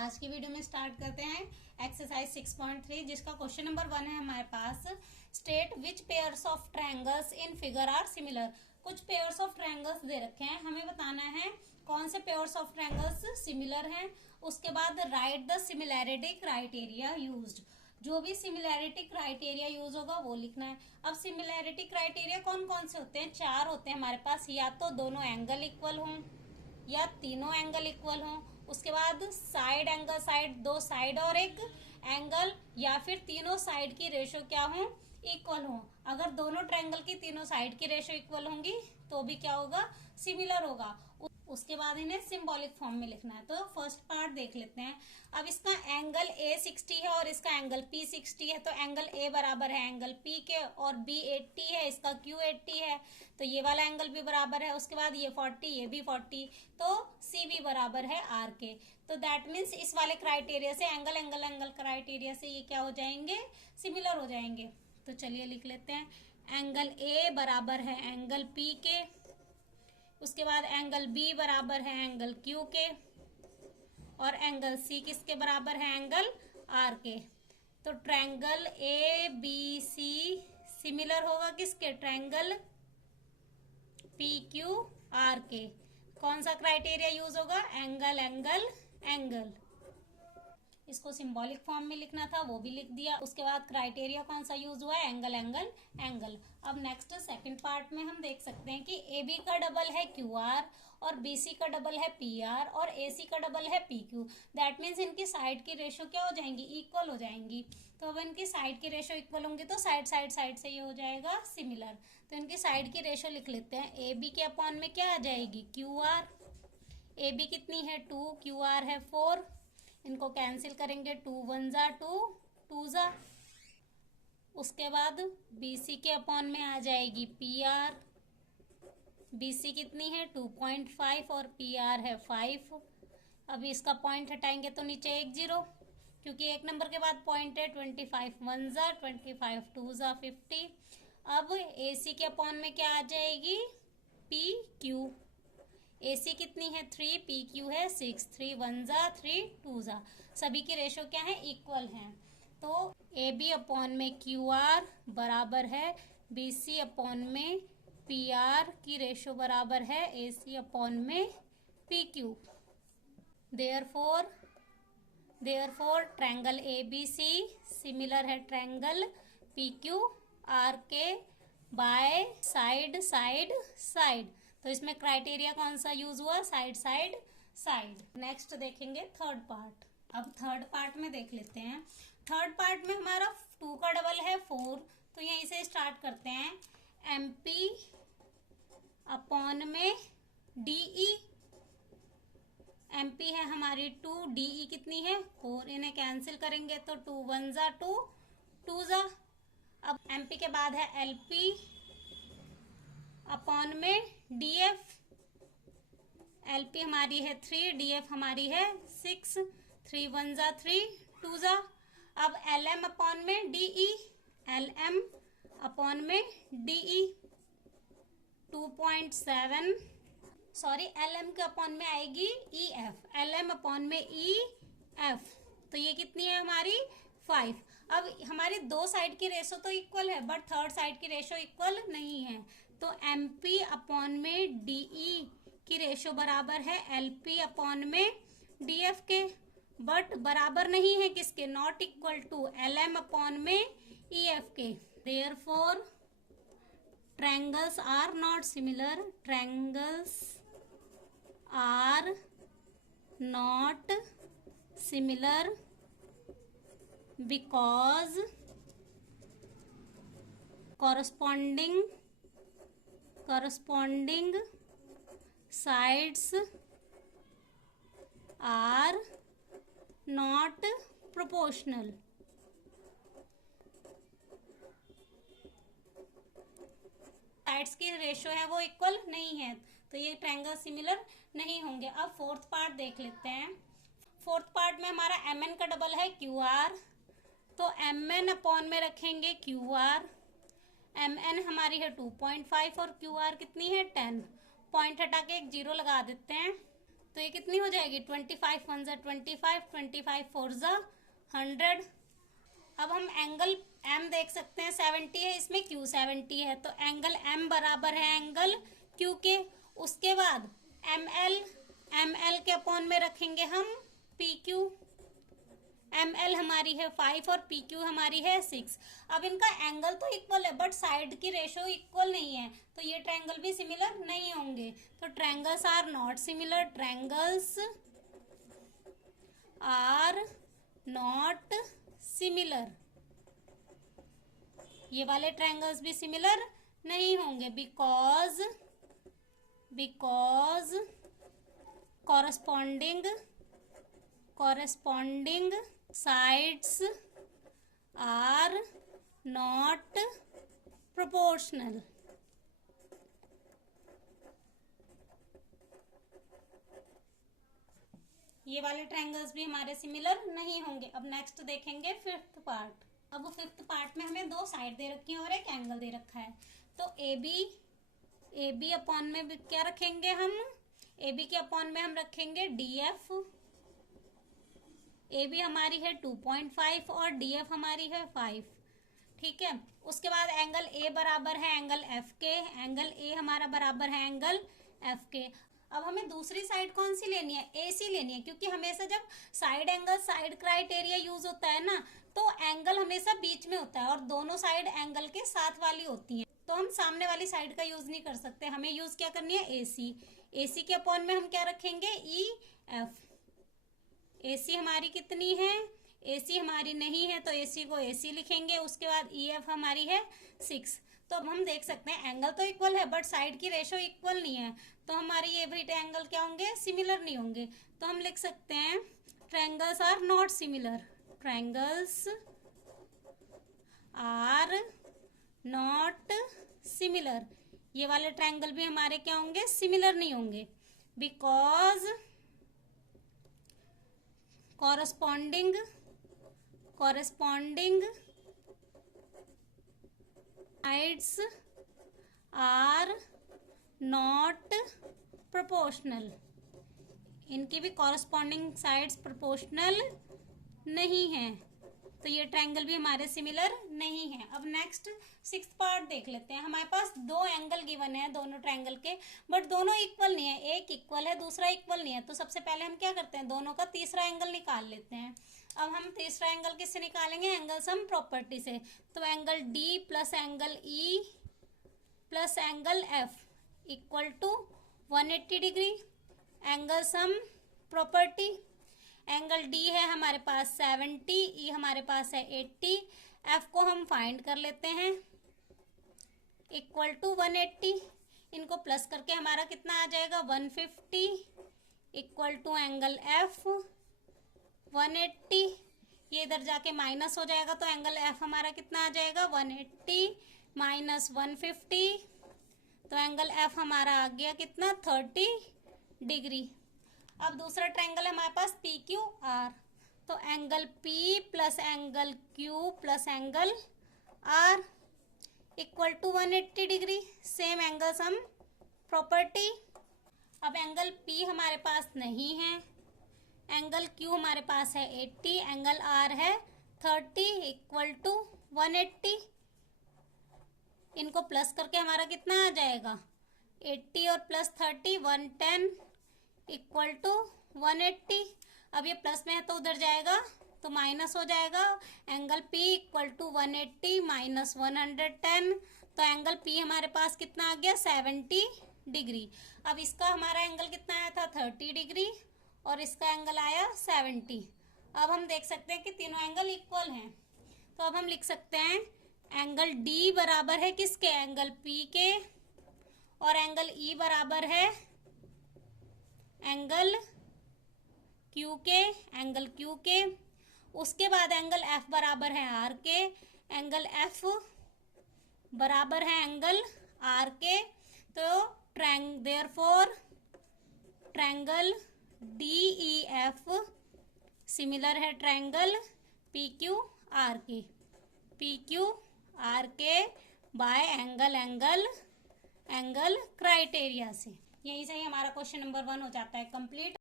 आज की वीडियो में स्टार्ट करते हैं एक्सरसाइज 6.3 जिसका क्वेश्चन नंबर 1 है हमारे पास। State which pairs of triangles in figure are similar. कुछ पेयर्स ऑफ ट्रायंगल्स दे रखे हैं, हमें बताना है कौन से पेयर्स ऑफ ट्रायंगल्स सिमिलर हैं। उसके बाद right the similarity criteria used. जो भी सिमिलैरिटी क्राइटेरिया यूज होगा वो लिखना है। अब सिमिलैरिटी क्राइटेरिया कौन कौन से होते हैं? 4 होते हैं हमारे पास। या तो दोनों एंगल इक्वल हों, या तीनों एंगल इक्वल हों, उसके बाद साइड एंगल, दो साइड और एक एंगल, या फिर तीनों साइड की रेशो क्या हो? इक्वल हो। अगर दोनों ट्रायंगल की तीनों साइड की रेशो इक्वल होंगी तो भी क्या होगा? सिमिलर होगा। उसके बाद इन्हें सिंबॉलिक फॉर्म में लिखना है। तो फर्स्ट पार्ट देख लेते हैं। अब इसका एंगल A 60 है और इसका एंगल P 60 है, तो एंगल A बराबर है एंगल P के, और B 80 है, इसका Q 80 है, तो ये वाला एंगल भी बराबर है। उसके बाद ये 40, ये भी 40, तो C भी बराबर है R के। तो दैट मीन्स इस वाले क्राइटेरिया से एंगल क्राइटेरिया से ये क्या हो जाएंगे? सिमिलर हो जाएंगे। तो चलिए लिख लेते हैं। एंगल A बराबर है एंगल P के, उसके बाद एंगल B बराबर है एंगल Q के, और एंगल C किसके बराबर है? एंगल R के। तो ट्रायंगल ABC सिमिलर होगा किसके? ट्रायंगल PQR के। कौन सा क्राइटेरिया यूज होगा? एंगल। इसको सिंबॉलिक फॉर्म में लिखना था, वो भी लिख दिया। उसके बाद क्राइटेरिया कौन सा यूज हुआ है? एंगल। अब नेक्स्ट सेकंड पार्ट में हम देख सकते हैं कि AB का डबल है QR, और BC का डबल है PR, और AC का डबल है PQ। दैट मीन्स इनकी साइड की रेशो क्या हो जाएंगी? इक्वल हो जाएंगी। तो अब इनकी साइड की रेशो इक्वल होंगी तो साइड से ये हो जाएगा सिमिलर। तो इनकी साइड की रेशो लिख लेते हैं। AB के अपॉन में क्या आ जाएगी? QR। AB कितनी है? 2, QR है 4। इनको कैंसिल करेंगे, 2 1 जा 2, 2 जा। उसके बाद BC के अपॉन में आ जाएगी PR। BC कितनी है? 2.5, और PR है 5। अभी इसका पॉइंट हटाएंगे तो नीचे एक 0, क्योंकि एक नंबर के बाद पॉइंट है। 25 1 जा 25, 2 जा 50। अब AC के अपॉन में क्या आ जाएगी? PQ। AC कितनी है? 3, PQ है 6। 3 1 जा 3, 2 जा। सभी की रेशो क्या है? इक्वल है। तो AB अपॉन में QR बराबर है BC अपॉन में PR की रेशो बराबर है AC अपॉन में PQ। Therefore triangle ABC similar है ट्रायंगल PQR के बाय साइड। तो इसमें क्राइटेरिया कौन सा यूज हुआ? साइड। नेक्स्ट देखेंगे थर्ड पार्ट। अब थर्ड पार्ट में देख लेते हैं। थर्ड पार्ट में हमारा 2 का डबल है 4, तो यहीं से स्टार्ट करते हैं। MP अपॉन में DE। MP है हमारी 2, DE कितनी है? 4। इन्हें कैंसिल करेंगे तो 2 1 जा 2, 2 जा। अब MP के बाद है LP अपॉन में DF। LP हमारी है 3, DF हमारी है 6। 3 1 जा 3, 2 जा। अब LM अपॉन में DE। LM अपॉन में DE 2.7। सॉरी, LM के अपॉन में आएगी EF। LM अपॉन में EF, तो ये कितनी है हमारी? 5। अब हमारी दो साइड की रेशो तो इक्वल है, बट थर्ड साइड की रेशो इक्वल नहीं है। तो MP अपॉन में DE की रेशो बराबर है LP अपॉन में DF के, बट बराबर नहीं है किसके? Not equal to LM upon में EF के। Therefore triangles are not similar. Triangles are not similar because corresponding sides are not proportional। Sides की रेशो है वो इक्वल नहीं है, तो ये ट्रायंगल सिमिलर नहीं होंगे। अब फोर्थ पार्ट देख लेते हैं। फोर्थ पार्ट में हमारा MN का डबल है QR, तो MN अपॉन में रखेंगे QR। MN हमारी है 2.5 और QR कितनी है? 10। पॉइंट हटा के एक 0 लगा देते हैं। तो ये कितनी हो जाएगी 25 1 जा 25, 25 4 जा 100। अब हम एंगल M देख सकते हैं 70 है, इसमें Q 70 है, तो एंगल M बराबर है एंगल Q के। उसके बाद ML के अपॉन में रखेंगे हम PQ। ML हमारी है 5 और PQ हमारी है 6। अब इनका एंगल तो इक्वल है बट साइड की रेशो इक्वल नहीं है, तो ये ट्रायंगल भी सिमिलर नहीं होंगे। तो triangles are not similar, triangles are not similar. ये वाले ट्रायंगल्स भी सिमिलर नहीं होंगे because corresponding sides are not proportional। ये वाले ट्रायंगल्स भी हमारे सिमिलर नहीं होंगे। अब नेक्स्ट देखेंगे फिफ्थ पार्ट। अब वो फिफ्थ पार्ट में हमें दो साइड दे रखी है और एक एंगल दे रखा है। तो ए बी अपॉन में क्या रखेंगे हम, ए बी के अपॉन में हम रखेंगे DF। ए बी हमारी है 2.5 और DF हमारी है 5। ठीक है, उसके बाद एंगल A बराबर है एंगल F के, एंगल A हमारा बराबर है एंगल F के। अब हमें दूसरी साइड कौन सी लेनी है, AC लेनी है, क्योंकि हमेशा जब side angle side criteria use होता है ना, तो एंगल हमेशा बीच में होता है और दोनों साइड एंगल के साथ वाली होती हैं, तो हम सामने वाली साइड का यूज नहीं कर सकते। हमें यूज क्या करनी है, AC के अपॉन में हम क्या रखेंगे, EF। AC हमारी कितनी है, AC हमारी नहीं है तो AC को AC लिखेंगे। उसके बाद EF हमारी है 6। तो अब हम देख सकते हैं एंगल तो इक्वल है बट साइड की रेशो इक्वल नहीं है, तो हमारे ये भी एंगल क्या होंगे, सिमिलर नहीं होंगे। तो हम लिख सकते हैं triangles are not similar, triangles are not similar. ये वाले ट्रायंगल भी हमारे क्या होंगे, सिमिलर नहीं होंगे because corresponding sides are not proportional। इनकी भी corresponding sides proportional नहीं है, तो ये ट्रायंगल भी हमारे सिमिलर नहीं है। अब नेक्स्ट सिक्स्थ पार्ट देख लेते हैं। हमारे पास दो एंगल गिवन है दोनों ट्रायंगल के, बट दोनों इक्वल नहीं है, एक इक्वल है दूसरा इक्वल नहीं है। तो सबसे पहले हम क्या करते हैं, दोनों का तीसरा एंगल निकाल लेते हैं। अब हम तीसरा एंगल किससे निकालेंगे, एंगल सम प्रॉपर्टी से। तो angle D plus angle E plus angle F equal to 180 degree. Angle sum property, angle D है हमारे पास 70, E हमारे पास है 80, F को हम फाइंड कर लेते हैं इक्वल टू 180। इनको प्लस करके हमारा कितना आ जाएगा 150 इक्वल टू एंगल F 180। ये इधर जाके माइनस हो जाएगा तो एंगल F हमारा कितना आ जाएगा 180 माइनस 150, तो एंगल F हमारा आ गया कितना 30 डिग्री। अब दूसरा ट्रायंगल है हमारे पास PQR, तो angle P plus angle Q plus angle R equal to 180 degree. Same angle sum property. अब एंगल P हमारे पास नहीं है, एंगल Q हमारे पास है 80, एंगल R है 30 इक्वल टू 180। इनको प्लस करके हमारा कितना आ जाएगा 80 और प्लस 30 110 इक्वल टू 180। अब ये प्लस में है तो उधर जाएगा तो माइनस हो जाएगा। Angle P equal to 180 minus 110, तो एंगल P हमारे पास कितना आ गया 70 डिग्री। अब इसका हमारा एंगल कितना आया था 30 डिग्री और इसका एंगल आया 70। अब हम देख सकते हैं कि तीनों एंगल इक्वल हैं, तो अब हम लिख सकते हैं एंगल D बराबर है किसके, एंगल P के, और एंगल E बराबर है एंगल Q के, एंगल Q के। उसके बाद एंगल F बराबर है R के, एंगल F बराबर है एंगल R के। तो देयरफॉर ट्रायंगल DEF सिमिलर है ट्रायंगल PQR के, PQR के बाय एंगल क्राइटेरिया से। यहीं से ही हमारा क्वेश्चन नंबर 1 हो जाता है कंप्लीट।